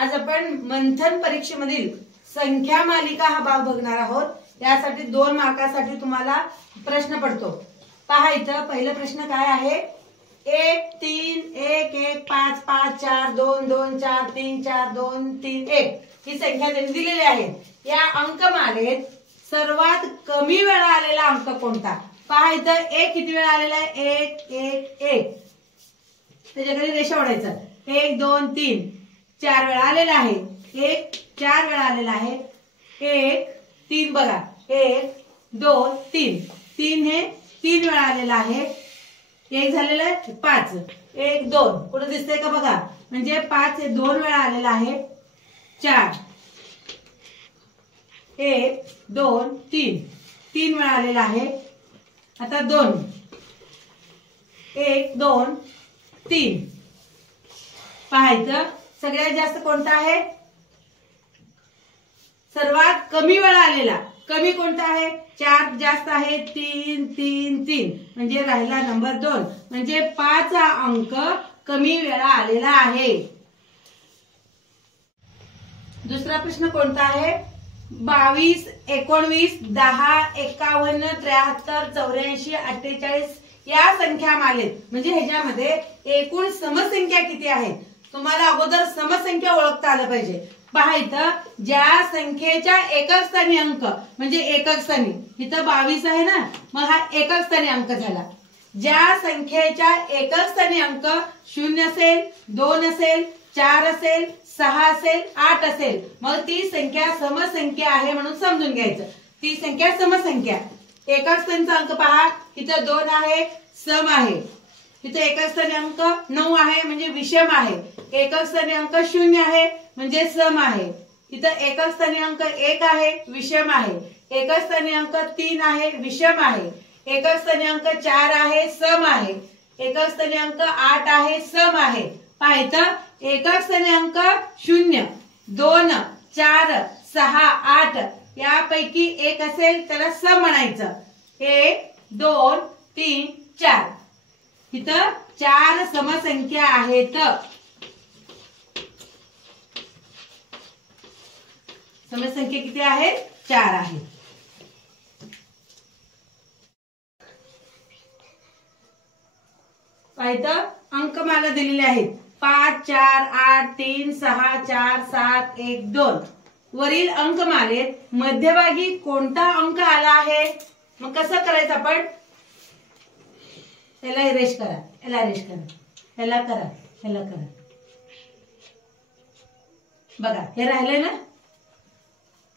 आज आपण मंथन परीक्षेमधील संख्या मालिका हा भाग बघणार आहोत। यासाठी 2 मार्कासाठी तुम्हाला प्रश्न पडतो। पहा इथं पहिला प्रश्न काय आहे, 1 3 1 1 5 5 4 2 2 4 3 4 2 3 1 ही संख्या त्यांनी दिलेली आहे। या अंकमालेत सर्वात कमी वेळा आलेला अंक कोणता? पहा इथं 1 किती वेळा आलेला आहे, 1 1 1 त्याच्याकडे रेषा ओढायचं, 1 2 3 4 वेळा आलेला आहे, 1 4 वेळा आलेला आहे, 1 3 बघा 1 2 3 3 हे 3 वेळा आलेला आहे, 1 झालेला आहे 5 1 2 कुठे दिसतंय का बघा, म्हणजे 5 हे 2 वेळा आलेला आहे, 4 1 2 3 3 वेळा आलेला आहे। आता 2 1 2 3 पाहायचं सगळ्यात जास्त कोणता आहे, सर्वात कमी वेळा आलेला कमी कोणता आहे, 4 जास्त आहे, 3 3 3 म्हणजे राहिला नंबर 2 म्हणजे 5 हा अंक कमी वेळा आलेला आहे। दुसरा प्रश्न कोणता आहे, 22 19 10 51 73 84 48 या संख्या मालेत म्हणजे ह्याच्यामध्ये एकूण समसंख्या किती आहेत? तुम्हाला अगोदर समसंख्या ओळखता आलं पाहिजे। पहा इथं ज्या संख्येच्या एकक स्थानी अंक म्हणजे एकक स्थानी इथं 22 आहे ना, मग हा एकक स्थानी अंक झाला। ज्या संख्येच्या एकक स्थानी अंक 0 असेल 2 असेल 4 असेल 6 असेल 8 असेल मग ती संख्या समसंख्या आहे म्हणून समजून घ्यायचं। ती संख्या समसंख्या। एकक स्थानीचा अंक पहा इथं 2 आहे सम आहे, इथं एकक स्थानी अंक 9 आहे म्हणजे विषम आहे, एकक स्थानी अंक 0 आहे म्हणजे सम आहे, इथं एकक स्थानी अंक 1 आहे विषम आहे, एकक स्थानी अंक 3 आहे विषम आहे, एकक स्थानी अंक 4 आहे सम आहे, एकक स्थानी अंक 8 आहे सम आहे। पहा इथं एकक स्थानी अंक 0 2 4 6 8 यापैकी एक असेल त्याला सम म्हणायचं, 1 2 3 4 इथं 4 समसंख्या आहेत। समसंख्या किती आहेत, 4 आहेत। इथं अंकमाला दिलेले आहेत 5 4 8 3 6 4 7 1 2 वरील अंकमालेत मध्यभागी कोणता अंक आला आहे? मग कसं करायचं आपण, याला इरेज करा, याला इरेज करा, याला करा, याला करा, बघा हे राहिले ना,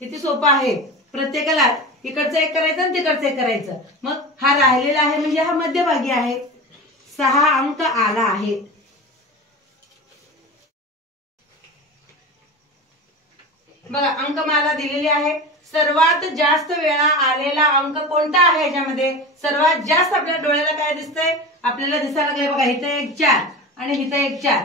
किती सोपं आहे। प्रत्येकाला इकडचं एक करायचं आणि तिकडचं एक करायचं, मग हा राहिलेला आहे म्हणजे हा मध्यभागी आहे, 6 अंक आला आहे। बघा अंकमाला दिलेली आहे, सर्वात जास्त वेळा आलेला अंक कोणता आहे याच्यामध्ये, सर्वात जास्त आपल्या डोळ्याला काय दिसतंय, आपल्याला दिसायला लागले बघा इथं 1 4 आणि इथं 1 4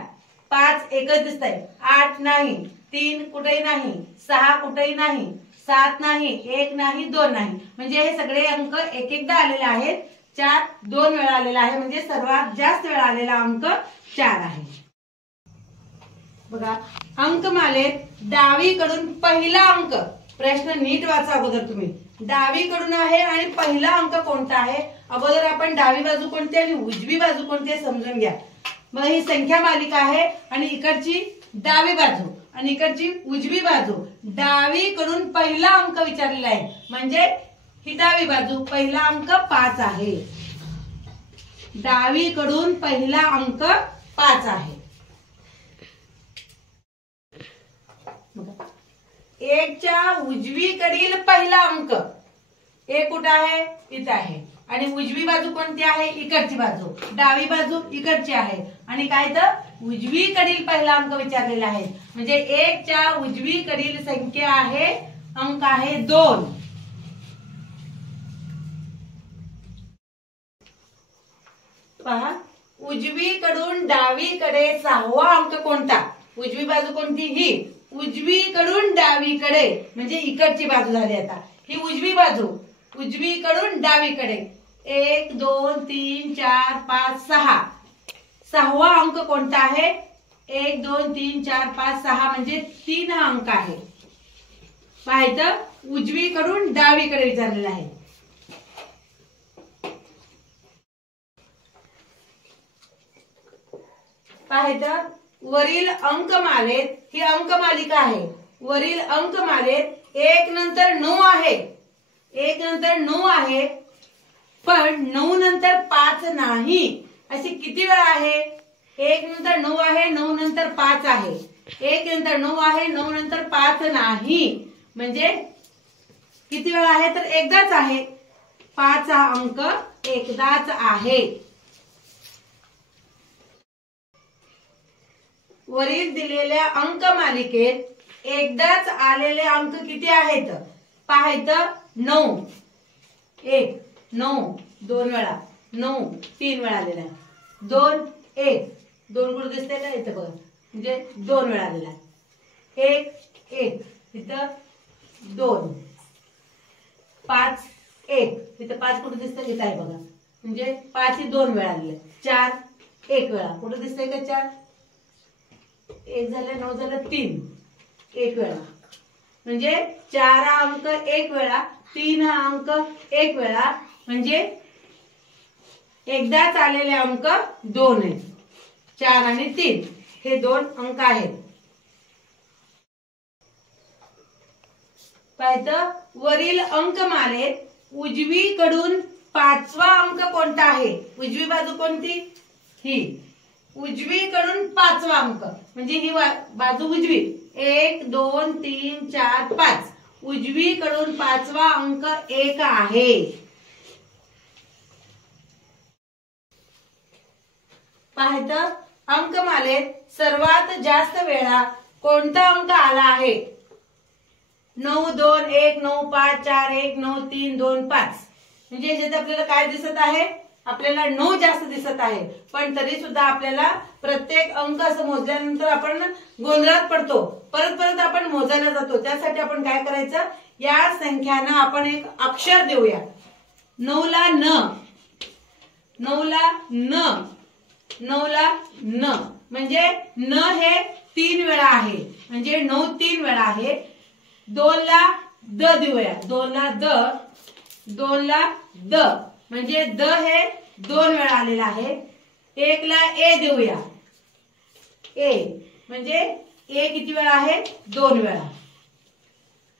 5 एकच दिसतंय, 8 नाही, 3 कुठेही नाही, 6 कुठेही नाही, 7 नाही, 1 नाही, 2 नाही म्हणजे हे सगळे अंक एक एकदा आलेले आहेत, 4 2 वेळा आलेला आहे म्हणजे सर्वात जास्त वेळा आलेला अंक 4 आहे। बघा अंकमालेत डावीकडून पहिला अंक, प्रश्न नीट वाचा अगोदर तुम्ही, डावीकडून आहे आणि पहिला अंक कोणता आहे, अगोदर आपण डावी बाजू कोणती आणि उजवी बाजू कोणती आहे समजून घ्या। मग ही संख्या मालिका आहे आणि इकडची डावी बाजू आणि इकडची उजवी बाजू, डावीकडून पहिला अंक विचारलेला आहे म्हणजे ही डावी बाजू, पहिला अंक 5 आहे, डावीकडून पहिला अंक 5 आहे। 1 च्या उजवीकडील पहिला अंक 1 कुठं आहे, इथं आहे आणि उजवी बाजू कोणती आहे, इकडची बाजू, डावी बाजू इकडची आहे आणि काय तर उजवीकडील पहिला अंक विचारलेला आहे म्हणजे 1 च्या उजवीकडील संख्या आहे अंक आहे 2। पहा उजवीकडून डावीकडे 6वा अंक कोणता, उजवी बाजू कोणती, ही उजवीकडून डावीकडे म्हणजे इकडची बाजू झाली। आता ही उजवी बाजू, उजवीकडून डावीकडे 1 2 3 4 5 6 6वा अंक कोणता आहे, 1 2 3 4 5 6 म्हणजे 3 हा अंक आहे. पाहायचं उजवीकडून डावीकडे विचारलेला आहे. पाहायचं वरील अंकमालेत ही अंकमालिका आहे. वरील अंकमालेत 1 नंतर 9 आहे. 1 नंतर 9 आहे, पण 9 नंतर 5 नाही. अशी किती वेळा आहे? 1 नंतर 9 आहे, 9 नंतर 5 आहे. 1 नंतर 9 आहे, 9 नंतर 5 नाही. म्हणजे किती वेळा आहे? तर एकदाच आहे. 5 हा अंक एकदाच आहे. वरील दिलेल्या अंकमालिकेत एकदाच आलेले अंक किती आहेत? पाहायचं 9 1 9 2 वेळा, 9 3 वेळा आलेला आहे. 2 1 2 कुठे दिसते का? इथं बघा, म्हणजे 2 वेळा आलेला आहे. 1 1 इथं 2 5 1 इथं 5 कुठे दिसतं? इथं आहे बघा, म्हणजे 5 ही 2 वेळा आलेला आहे. 4 1 वेळा कुठे दिसतंय का? 4 1 झालं, 9 झालं, 3 1 वेळा, म्हणजे 4 हा अंक 1 वेळा, 3 हा अंक 1 वेळा, म्हणजे एकदाच आलेले अंक 2 आहेत. 4 आणि 3 हे 2 अंक आहेत. पाहायचं वरील अंकमालेत उजवीकडून 5वा अंक कोणता आहे? उजवी बाजू कोणती? ही. उजवीकडून 5वा अंक म्हणजे ही बाजू उजवी. 1 2 3 4 5 उजवीकडून 5वा अंक 1 आहे. पाहायचं अंकमालेत सर्वात जास्त वेळा कोणता अंक आला आहे? 9 2 1 9 5 4 1 9 3 2 5 म्हणजे याच्यात आपल्याला काय दिसत आहे? आपल्याला 9 जास्त दिसत आहे, पण तरी सुद्धा आपल्याला प्रत्येक अंक असं मोजल्यानंतर आपण गोंधळात पडतो. परत परत आपण मोजायला जातो. त्यासाठी आपण काय करायचं? या संख्यांना आपण एक अक्षर देऊया. 9 ला न, 9 ला न, 9 ला न म्हणजे न हे 3 वेळा आहे, म्हणजे 9 3 वेळा आहे. 2 ला द देऊया. 2 ला द, 2 ला द म्हणजे द हे 2 वेळा आलेला आहे. 1 ला ए देऊया. ए म्हणजे ए किती वेळा आहे? 2 वेळा.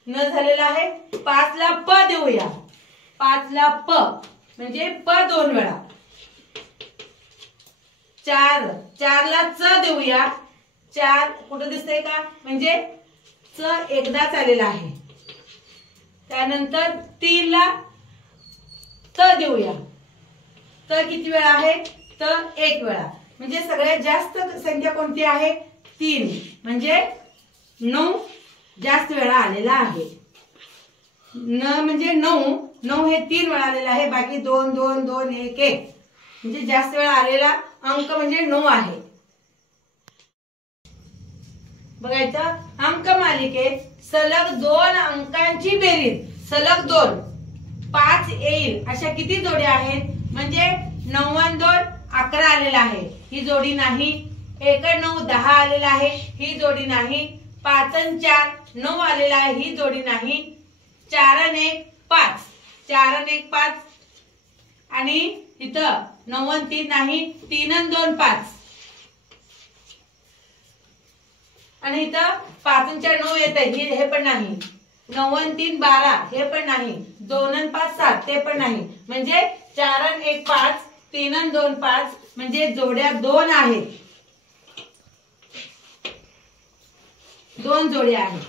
न झालेला आहे. 5 ला प देऊया. 5 ला प म्हणजे प 2 वेळा. 4 ला च देऊया. 4 कुठं दिसतंय का? म्हणजे च एकदाच आलेला आहे. त्यानंतर 3 ला त देऊया. त किती वेळा आहे? त 1 वेळा. म्हणजे सगळ्यात जास्त संख्या कोणती आहे? 3 म्हणजे 9 जास्त वेळा आलेला आहे. न म्हणजे 9 9 हे 3 वेळा आलेला आहे. बाकी 2 2 2 1 1 म्हणजे जास्त वेळा आलेला अंक म्हणजे 9 आहे. बघायचं अंकमालिकेत सलग 2 अंकांची बेरीज, सलग 2 5 येईल अशा किती जोड्या आहेत? म्हणजे 9 आणि 2 11 आलेला आहे, ही जोडी नाही. 1 आणि 9 10 आलेला आहे, ही जोडी नाही. 5 आणि 4 9 आलेला आहे, ही जोडी नाही. 4 आणि 1 5, 4 आणि 1 5 आणि इथं 9 आणि 3 नाही. 3 आणि 2 5 आणि इथं 5 आणि 4 9 येत आहे, हे पण नाही. 9 आणि 3 12 हे पण नाही. 2 आणि 5 7 ते पण नाही. म्हणजे 4 आणि 1 5, 3 आणि 2 5 म्हणजे जोड्या 2 आहेत. 2 जोड्या आहेत.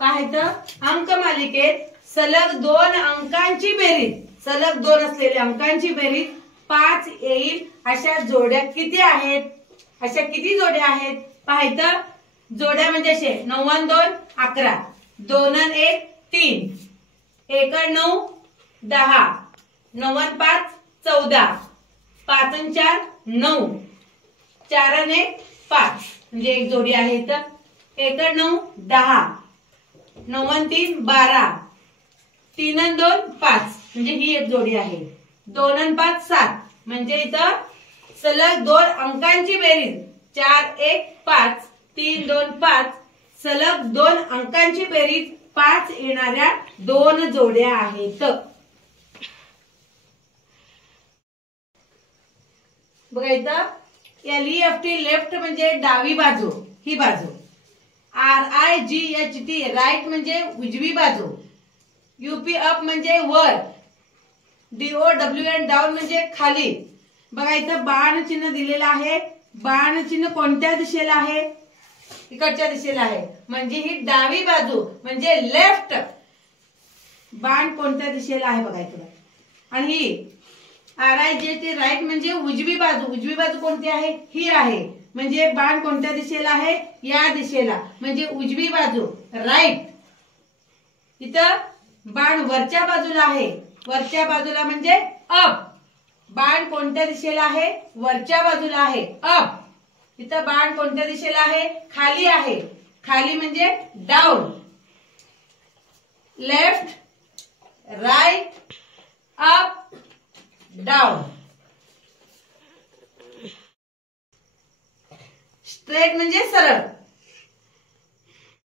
पाहायचं अंकमालिकेत सलग 2 अंकांची बेरीज, सलग 2 असलेल्या अंकांची बेरीज 5 येईल अशा जोड्या किती आहेत? अशा किती जोड्या आहेत? पाहायचं जोड्या म्हणजे असे 9 आणि 2 11, 2 आणि 1 3, 1 आणि 9 10, 9 आणि 5 14, 5 आणि 4 9, 4 आणि 1 5 म्हणजे एक जोडी आहे. इथं 1 आणि 9 10, 9 आणि 3 12, 3 आणि 2 5 म्हणजे ही एक जोडी आहे. 2 आणि 5 7, म्हणजे इथं सलग 2 अंकांची बेरीज 4 1 5 3 2 5 सलग 2 अंकांची बेरीज 5 येणाऱ्या 2 जोड्या आहेत. बघा इथं LEFT लेफ्ट म्हणजे डावी बाजू, ही बाजू. RIGHT राईट म्हणजे उजवी बाजू. UP अप म्हणजे वर. DOWN डाऊन म्हणजे खाली. बघा इथं बाण चिन्ह दिलेलं आहे. बाण चिन्ह कोणत्या दिशेला आहे? इकडच्या दिशेला आहे. म्हणजे ही डावी बाजू म्हणजे लेफ्ट. बाण कोणत्या दिशेला आहे बघा इथं. आणि ही RIGHT राईट म्हणजे उजवी बाजू. उजवी बाजू कोणती आहे? ही आहे. म्हणजे बाण कोणत्या दिशेला आहे? या दिशेला. म्हणजे उजवी बाजू राईट. इथं बाण वरच्या बाजूला आहे. वरच्या बाजूला म्हणजे अप. बाण कोणत्या दिशेला आहे? वरच्या बाजूला आहे अप. इथं बाण कोणत्या दिशेला आहे? खाली आहे. खाली म्हणजे down. Left right up down. Straight म्हणजे सरळ.